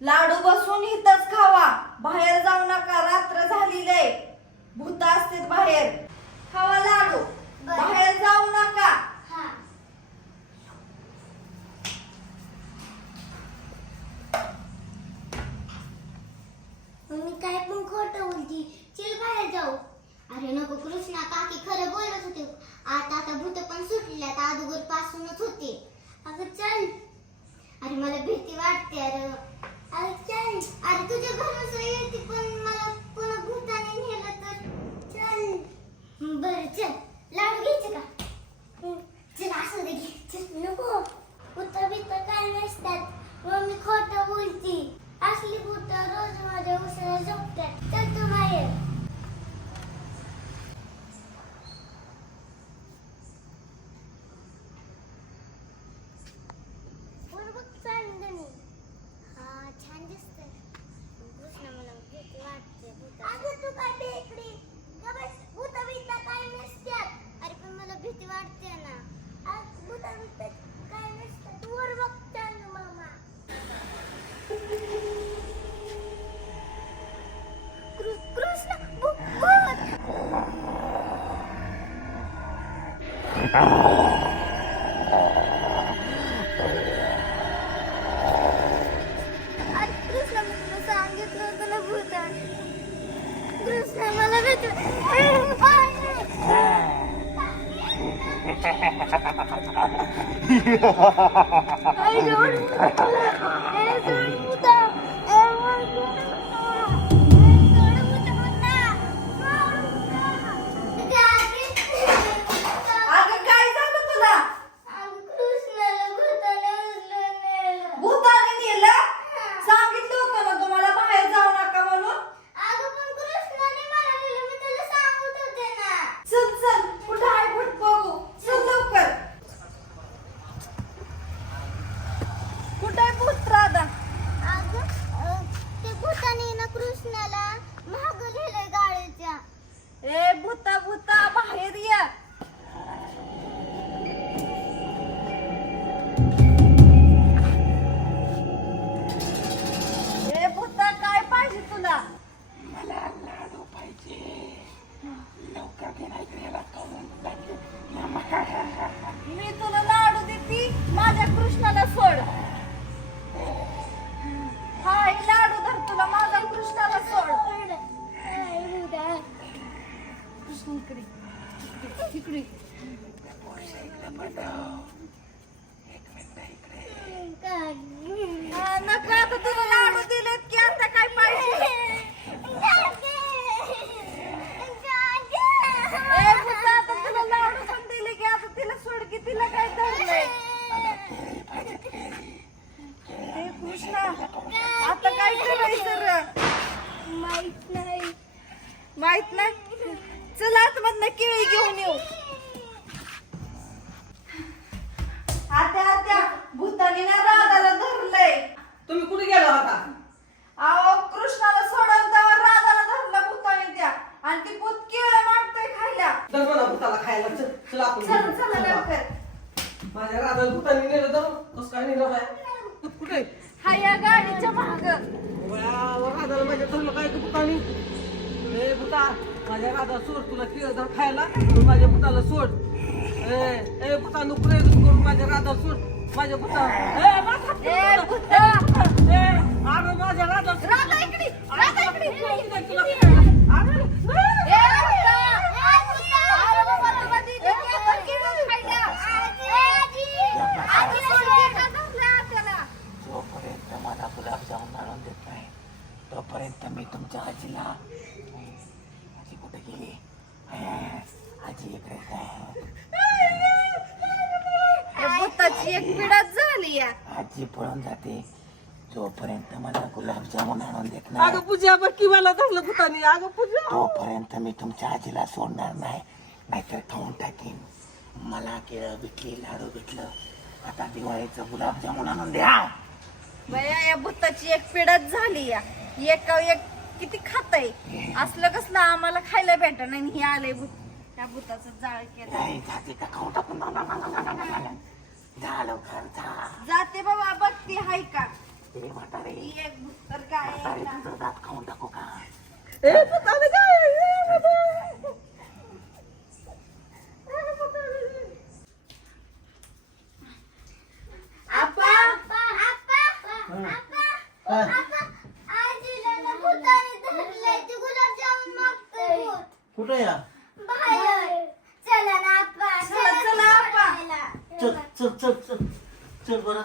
लाडू बसून इथंच खावा. बाहेर जाऊ नका रात्र झालेली भूत असते बाहेर. खावा लाडू. बाहेर जाऊ नका. हा. मम्मी काय पण खोटं बोलती. चल बाहेर जाऊ. अरे नको कृष्णा काकी खरं बोलत होते. आता आता भूत पण सुटले आता अगोदर पासूनच होते. अगं चल. अरे मला भीती वाटते अरे. अरे चल. अरे तुझ्या घरून येते पण मला कोणा भूताने नेलं तर. चल. बर चल. हं, हा भूता भूता बाहेर या. ए भूता काय पाहिजे तुला? मला लाडू पाहिजे. लवकर दे नाही तर याला खाऊन टाकेल. मी तुला केळी घेऊन येऊ. आत्या आत्या भूतानी ना राधाला धरलंय. तुम्ही कुठे गेला होता? अहो कृष्णाला सोडून तेव्हा राधाला धरलं भूतानी त्या. आणि ती भूत केळं मागतोय खायला. तर मला भूताला खायला चल. चल आपण चल. चला लवकर. माझ्या राधाला भूतानी नेलं तर कसं काय नेलं भूत कुठे? हा या गाडीच्या माग. राधाला माझ्या धरलं काय भूतानी? भूता. माझ्या राधा सोड तुला केळं धर खायला तू माझ्या भूताला सोड. ए ए भूता नको करून माझ्या राधा सोड. माझ्या ए अरे माझ्या राधा जोपर्यंत मला गुलाबजामुन आणून देत नाही तोपर्यंत मी तुमच्या आजीला आजी कुठे गेली आजी इकडे एक पिढाच झाली या. आजी पळून जाते. जोपर्यंत मला गुलाबजामुन आणून देत अगं नाही पूजा बघ की मला धरलं भूतानी. अगं पूजा. तोपर्यंत मी तुमच्या आजीला सोडणार नाही नाहीतर खाऊन टाकीन. मला केळं भेटली लाडू भेटलं. आता दिवाळीचं गुलाबजामुन आणून द्या. बया या भूताची एक पिढाच झाली या. एक एक किती खातय? असलं कसलं आम्हाला खायला भेट नाही हे आलंय भूत. त्या भूताचं जाळ केलं. नाही जाते बाबा बघते हाय का? ए म्हातारे. ही एक भूत तर काय खाऊन टाकू का? ए भूतानी काय ए, बाबा. आपा आजीला ना भूताने धरलंय ते गुलाबजामुन मागतोय भूत कुठे या बाहेर. चला ना आप्पा चला, चला, आप्पा. खेळायला. चल चल चल चल चल बरं.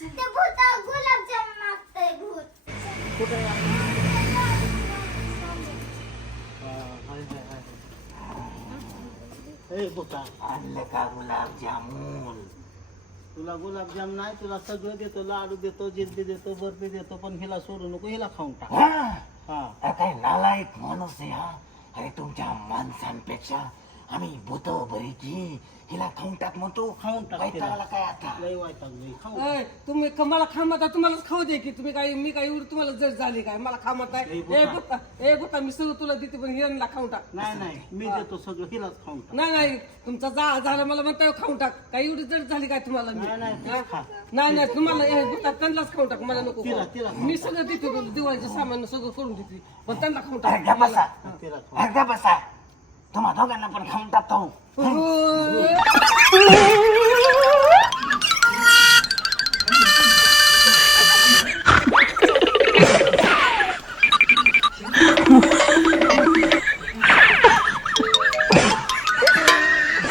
ते भूत गुलाबजाम मागतय भूत. कुठे आहे? हा, हाय, हाय, हाय. ए बुका आणलं का गुलाबजामुन तुला गुलाबजाम नाही तुला सगळं देतो लाडू देतो जिलबी देतो बर्फी देतो पण हिला सोडू नको हिला खाऊन टाक. हा? अरे काय नालायक माणूस आहे हा? अरे तुमच्या माणसांपेक्षा आम्ही भूत बरी की हिला खाऊन टाक म्हणतो. खाऊन टाक. वैतागला काय आता? लय. खाऊ. ए, तुम्ही क- मला खामत आहे तुम्हालाच खाऊ दे की. तुम्ही काय मी काय एवढी तुम्हाला जड झाली काय? मला खामत आहे. ए, ए ए मी सगळं तुला देते पण हिरणला खाऊन टाक. नाही नाही मी देतो सगळं हिलाच खाऊन टाक. नाही नाही तुमचा जा झाला मला म्हणता खाऊन टाक. काय एवढी जड झाली काय तुम्हाला मी? नाही नाही हा? तिला खा. नाही नाही तुम्हाला हे बुत्ता त्यांनाच खाऊन टाक मला नको तिला-. तिला मी सगळं देते तुला दिवाळीचं सामान सगळं करून देते पण त्यांना खाऊन टाक. गप्प बसा. तिला खाऊ अरे गप्प बसा. तुम्हा दोघांना पण खाऊन टाकतो हो.